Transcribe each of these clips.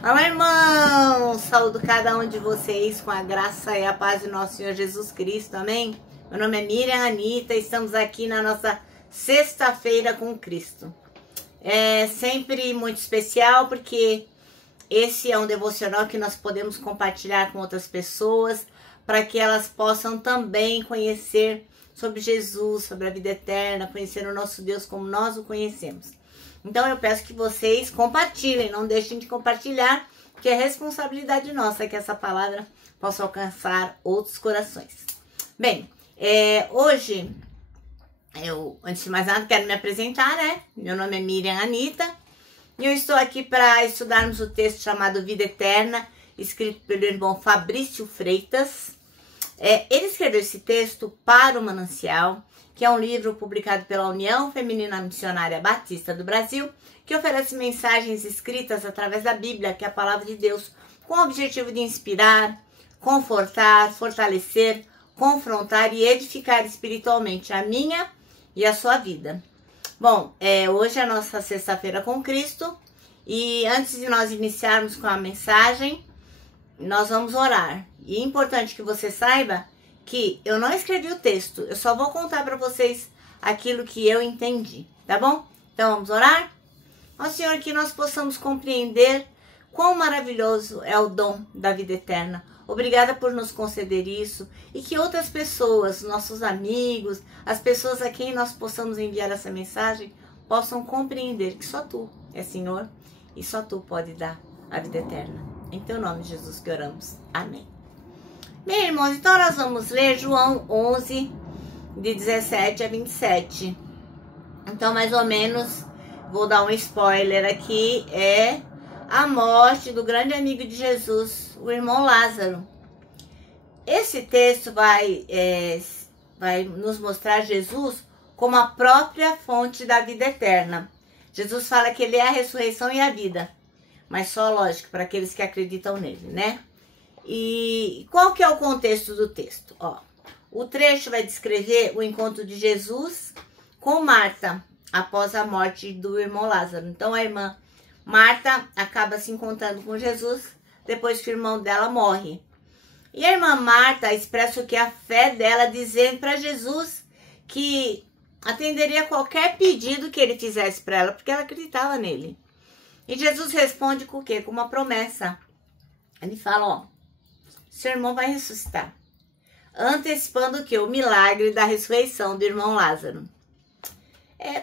Olá, irmãos! Saúdo cada um de vocês com a graça e a paz de nosso Senhor Jesus Cristo, amém? Meu nome é Miriam Anita, estamos aqui na nossa Sexta-feira com Cristo. É sempre muito especial porque esse é um devocional que nós podemos compartilhar com outras pessoas para que elas possam também conhecer sobre Jesus, sobre a vida eterna, conhecer o nosso Deus como nós o conhecemos. Então eu peço que vocês compartilhem, não deixem de compartilhar, que é responsabilidade nossa que essa palavra possa alcançar outros corações. Bem, hoje, antes de mais nada, quero me apresentar, né? Meu nome é Miriam Anita e eu estou aqui para estudarmos o texto chamado Vida Eterna, escrito pelo irmão Fabrício Freitas. Ele escreveu esse texto para o Manancial, que é um livro publicado pela União Feminina Missionária Batista do Brasil, que oferece mensagens escritas através da Bíblia, que é a palavra de Deus, com o objetivo de inspirar, confortar, fortalecer, confrontar e edificar espiritualmente a minha e a sua vida. Bom, hoje é a nossa Sexta-feira com Cristo e antes de nós iniciarmos com a mensagem, nós vamos orar. E é importante que você saiba que eu não escrevi o texto, eu só vou contar para vocês aquilo que eu entendi, tá bom? Então vamos orar? Ó Senhor, que nós possamos compreender quão maravilhoso é o dom da vida eterna. Obrigada por nos conceder isso e que outras pessoas, nossos amigos, as pessoas a quem nós possamos enviar essa mensagem, possam compreender que só Tu é Senhor e só Tu pode dar a vida eterna. Em Teu nome, Jesus, que oramos. Amém. Bem, irmãos, então nós vamos ler João 11, de 17 a 27. Então, mais ou menos, vou dar um spoiler aqui, é a morte do grande amigo de Jesus, o irmão Lázaro. Esse texto vai nos mostrar Jesus como a própria fonte da vida eterna. Jesus fala que ele é a ressurreição e a vida, mas só, lógico, para aqueles que acreditam nele, né? E qual que é o contexto do texto? O trecho vai descrever o encontro de Jesus com Marta após a morte do irmão Lázaro. Então a irmã Marta acaba se encontrando com Jesus depois que o irmão dela morre. E a irmã Marta expressa o que é a fé dela, dizendo para Jesus que atenderia qualquer pedido que ele fizesse para ela, porque ela acreditava nele. E Jesus responde com o quê? Com uma promessa. Ele fala, seu irmão vai ressuscitar. Antecipando o quê? O milagre da ressurreição do irmão Lázaro.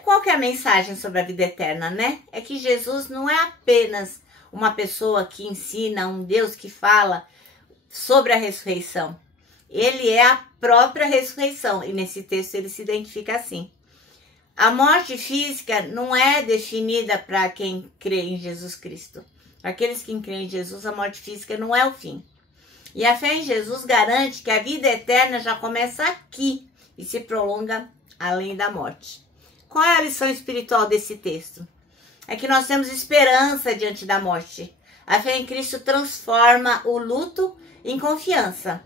Qual que é a mensagem sobre a vida eterna, né? É que Jesus não é apenas uma pessoa que ensina, um Deus que fala sobre a ressurreição. Ele é a própria ressurreição. E nesse texto ele se identifica assim. A morte física não é definida para quem crê em Jesus Cristo. Para aqueles que creem em Jesus, a morte física não é o fim. E a fé em Jesus garante que a vida eterna já começa aqui e se prolonga além da morte. Qual é a lição espiritual desse texto? É que nós temos esperança diante da morte. A fé em Cristo transforma o luto em confiança.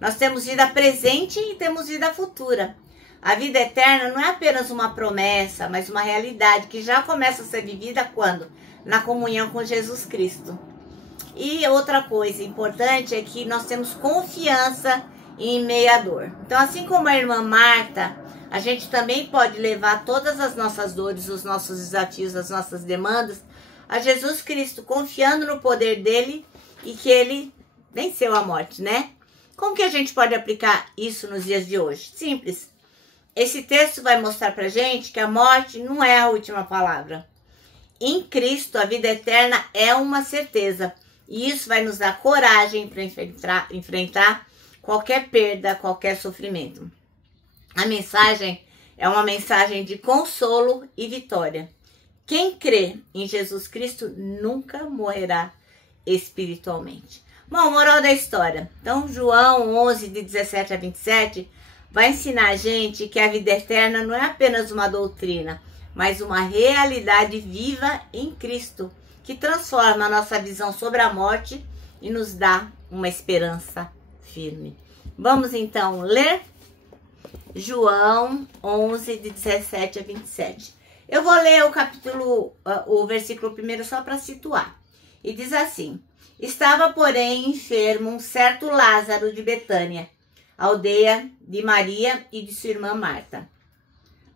Nós temos vida presente e temos vida futura. A vida eterna não é apenas uma promessa, mas uma realidade que já começa a ser vivida quando? Na comunhão com Jesus Cristo. E outra coisa importante é que nós temos confiança em meio à dor. Então, assim como a irmã Marta, a gente também pode levar todas as nossas dores, os nossos desafios, as nossas demandas a Jesus Cristo, confiando no poder dele e que ele venceu a morte, né? Como que a gente pode aplicar isso nos dias de hoje? Simples. Esse texto vai mostrar pra gente que a morte não é a última palavra. Em Cristo, a vida eterna é uma certeza. E isso vai nos dar coragem para enfrentar qualquer perda, qualquer sofrimento. A mensagem é uma mensagem de consolo e vitória. Quem crê em Jesus Cristo nunca morrerá espiritualmente. Bom, moral da história. Então, João 11, de 17 a 27, vai ensinar a gente que a vida eterna não é apenas uma doutrina, mas uma realidade viva em Cristo, que transforma a nossa visão sobre a morte e nos dá uma esperança firme. Vamos então ler João 11, de 17 a 27. Eu vou ler o versículo 1 só para situar. e diz assim: estava, porém, enfermo um certo Lázaro de Betânia, aldeia de Maria e de sua irmã Marta.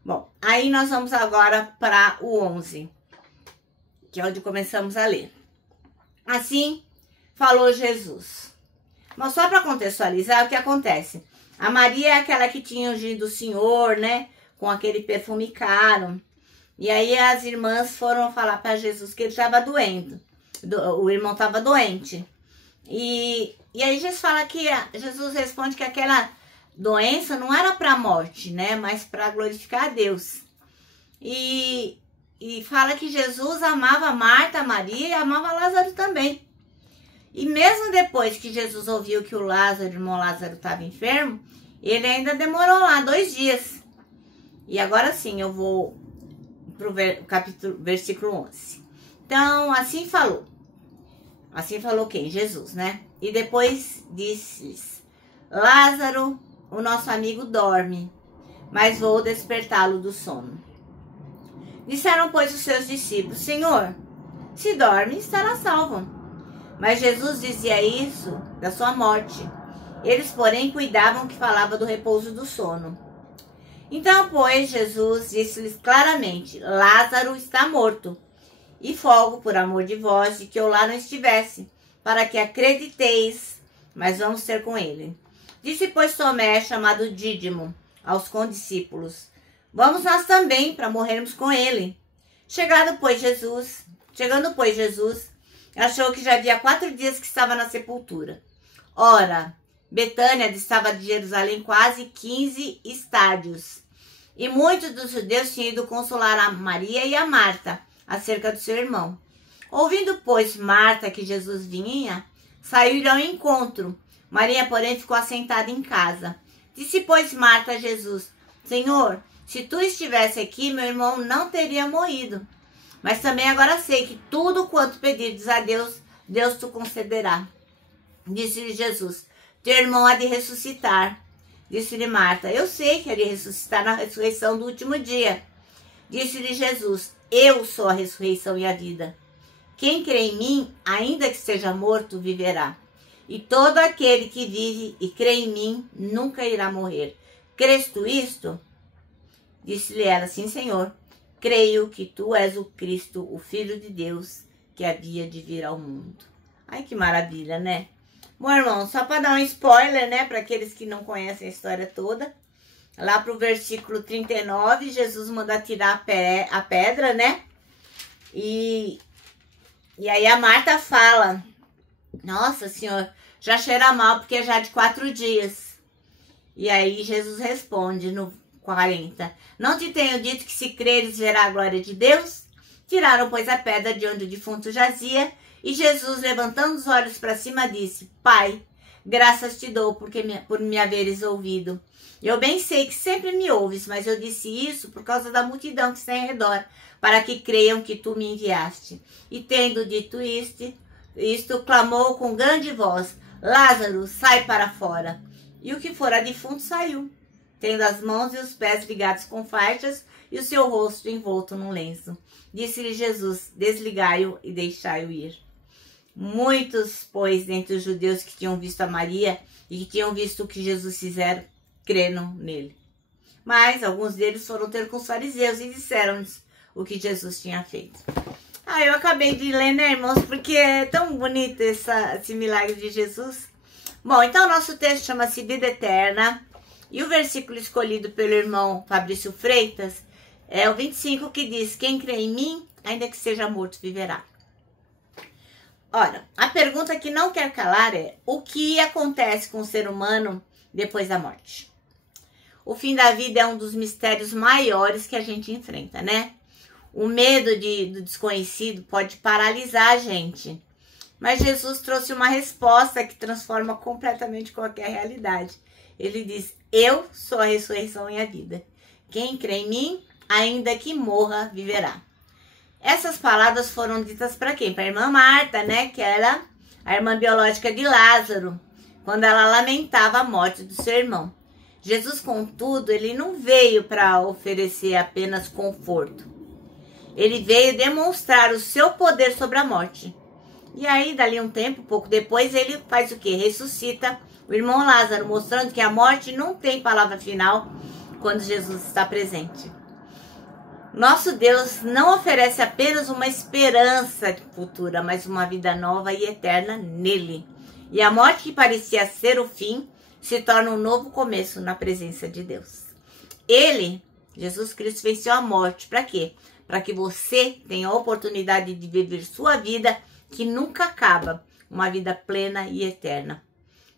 Bom, aí nós vamos agora para o 11, que é onde começamos a ler. Assim falou Jesus. Mas só para contextualizar o que acontece. A Maria é aquela que tinha ungido o Senhor, né? Com aquele perfume caro. E aí as irmãs foram falar para Jesus que ele estava doendo. O irmão estava doente. E aí Jesus responde que aquela doença não era para a morte, né? Mas para glorificar a Deus. E fala que Jesus amava Marta, Maria e amava Lázaro também. E mesmo depois que Jesus ouviu que o irmão Lázaro estava enfermo, ele ainda demorou lá 2 dias. E agora sim, eu vou para o versículo 11. Então, assim falou. Assim falou quem? Jesus, né? E depois disse-lhes: Lázaro, o nosso amigo, dorme, mas vou despertá-lo do sono. Disseram, pois, os seus discípulos: Senhor, se dorme, estará salvo. Mas Jesus dizia isso da sua morte. Eles, porém, cuidavam que falava do repouso do sono. Então, pois, Jesus disse-lhes claramente: Lázaro está morto. E folgo por amor de vós de que eu lá não estivesse, para que acrediteis, mas vamos ter com ele. Disse, pois, Tomé, chamado Dídimo, aos condiscípulos: vamos nós também, para morrermos com ele. Chegando, pois, Jesus, achou que já havia 4 dias que estava na sepultura. Ora, Betânia distava de Jerusalém quase 15 estádios. E muitos dos judeus tinham ido consolar a Maria e a Marta acerca do seu irmão. Ouvindo, pois, Marta que Jesus vinha, saiu ao encontro. Maria, porém, ficou assentada em casa. Disse, pois, Marta a Jesus: Senhor, se tu estivesse aqui, meu irmão não teria morrido. Mas também agora sei que tudo quanto pedirdes a Deus, Deus te concederá. Disse-lhe Jesus: teu irmão há de ressuscitar. Disse-lhe Marta: eu sei que há de ressuscitar na ressurreição do último dia. Disse-lhe Jesus: eu sou a ressurreição e a vida. Quem crê em mim, ainda que esteja morto, viverá. E todo aquele que vive e crê em mim, nunca irá morrer. Crês tu isto? Disse-lhe ela: sim, Senhor. Creio que tu és o Cristo, o Filho de Deus, que havia de vir ao mundo. Ai, que maravilha, né? Bom, irmão, só para dar um spoiler, né, para aqueles que não conhecem a história toda, lá pro versículo 39, Jesus manda tirar a pedra, né? E aí a Marta fala: nossa, Senhor, já cheira mal porque é já de 4 dias. E aí Jesus responde no 40. Não te tenho dito que se creres verá a glória de Deus? Tiraram, pois, a pedra de onde o defunto jazia, e Jesus, levantando os olhos para cima, disse: Pai, graças te dou por me haveres ouvido. Eu bem sei que sempre me ouves, mas eu disse isso por causa da multidão que está em redor, para que creiam que tu me enviaste. E tendo dito isto clamou com grande voz: Lázaro, sai para fora. E o que fora defunto saiu, tendo as mãos e os pés ligados com faixas e o seu rosto envolto num lenço. Disse-lhe Jesus: desligai-o e deixai-o ir. Muitos, pois, dentre os judeus que tinham visto a Maria e que tinham visto o que Jesus fizera, creram nele. Mas alguns deles foram ter com os fariseus e disseram-lhes o que Jesus tinha feito. Eu acabei de ler, né, irmãos, porque é tão bonito esse milagre de Jesus. Bom, então o nosso texto chama-se Vida Eterna. E o versículo escolhido pelo irmão Fabrício Freitas é o 25, que diz: quem crê em mim, ainda que seja morto, viverá. Ora, a pergunta que não quer calar é: o que acontece com o ser humano depois da morte? O fim da vida é um dos mistérios maiores que a gente enfrenta, né? O medo do desconhecido pode paralisar a gente. Mas Jesus trouxe uma resposta que transforma completamente qualquer realidade. Ele diz: eu sou a ressurreição e a vida. Quem crê em mim, ainda que morra, viverá. Essas palavras foram ditas para quem? Para a irmã Marta, né? Que era a irmã biológica de Lázaro, quando ela lamentava a morte do seu irmão. Jesus, contudo, ele não veio para oferecer apenas conforto. Ele veio demonstrar o seu poder sobre a morte. E aí, dali um tempo, pouco depois, ele faz o quê? Ressuscita o irmão Lázaro, mostrando que a morte não tem palavra final quando Jesus está presente. Nosso Deus não oferece apenas uma esperança futura, mas uma vida nova e eterna nele. E a morte que parecia ser o fim, se torna um novo começo na presença de Deus. Ele, Jesus Cristo, venceu a morte. Para quê? Para que você tenha a oportunidade de viver sua vida que nunca acaba, uma vida plena e eterna.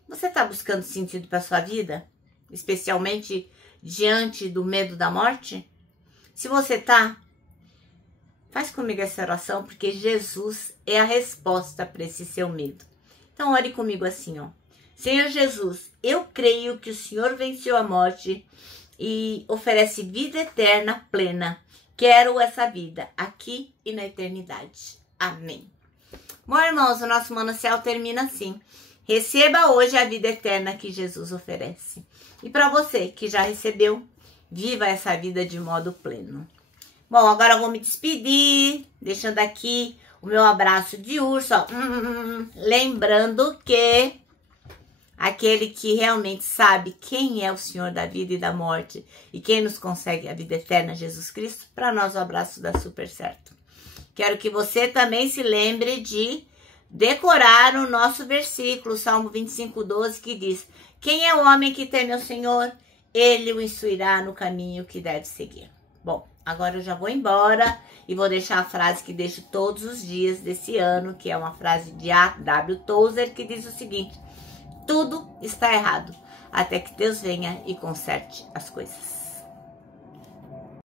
Você está buscando sentido para sua vida? Especialmente diante do medo da morte? Se você tá, faz comigo essa oração, porque Jesus é a resposta para esse seu medo. Então ore comigo assim, ó. Senhor Jesus, eu creio que o Senhor venceu a morte e oferece vida eterna plena. Quero essa vida aqui e na eternidade. Amém. Bom, irmãos, o nosso manancial termina assim. Receba hoje a vida eterna que Jesus oferece. E para você que já recebeu, viva essa vida de modo pleno. Bom, agora eu vou me despedir, deixando aqui o meu abraço de urso, ó. Lembrando que aquele que realmente sabe quem é o Senhor da vida e da morte e quem nos consegue a vida eterna, Jesus Cristo, para nós o abraço dá super certo. Quero que você também se lembre de decorar o nosso versículo, Salmo 25:12, que diz: quem é o homem que teme ao Senhor? Ele o instruirá no caminho que deve seguir. Bom, agora eu já vou embora e vou deixar a frase que deixo todos os dias desse ano, que é uma frase de A.W. Tozer, que diz o seguinte: tudo está errado, até que Deus venha e conserte as coisas.